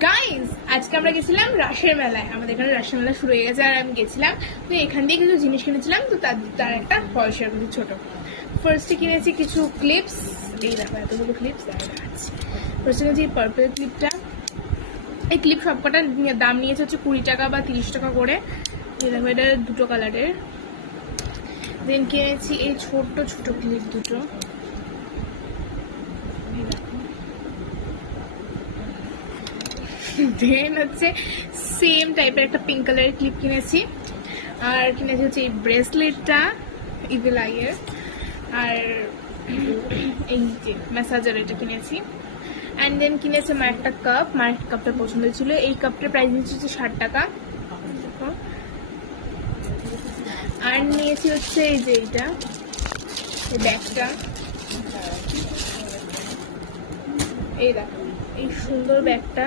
Guys আজকে আমরা গেছিলাম রাসের মেলায়। আমাদের এখানে রাসের মেলা শুরু হয়ে গেছে আর আমি গেছিলাম, তো এখান দিয়ে কিছু জিনিস কিনেছিলাম। তো তার একটা পয়সার কিছু ছোট ফার্স্টে কিনেছি কিছু ক্লিপস। এই দেখো এতগুলো ক্লিপস দেখাচ্ছি। ফার্স্টে কিনেছি পার্পল ক্লিপটা। এই ক্লিপ সবকটা দাম নিয়েছে হচ্ছে 20 টাকা বা 30 টাকা করে। এই দেখো এটা দুটো কালারের। দেন কিনেছি এই ছোট্ট ছোট ক্লিপ দুটো। দেন হচ্ছে সেম টাইপের একটা পিঙ্ক কালারের ক্লিপ কিনেছি। আর কিনেছি হচ্ছে এই ব্রেসলেটটা ইভিল আইয়ের। আর এই যে ম্যাসাজার এটা কিনেছি। অ্যান্ড দেন কিনেছি আমার একটা কাপ। আমার একটা কাপটা পছন্দ ছিল। এই কাপটার প্রাইস নিয়েছি হচ্ছে 60 টাকা। আর নিয়েছি হচ্ছে এই যে এইটা, এই ব্যাগটা। এই দেখো এই সুন্দর ব্যাগটা।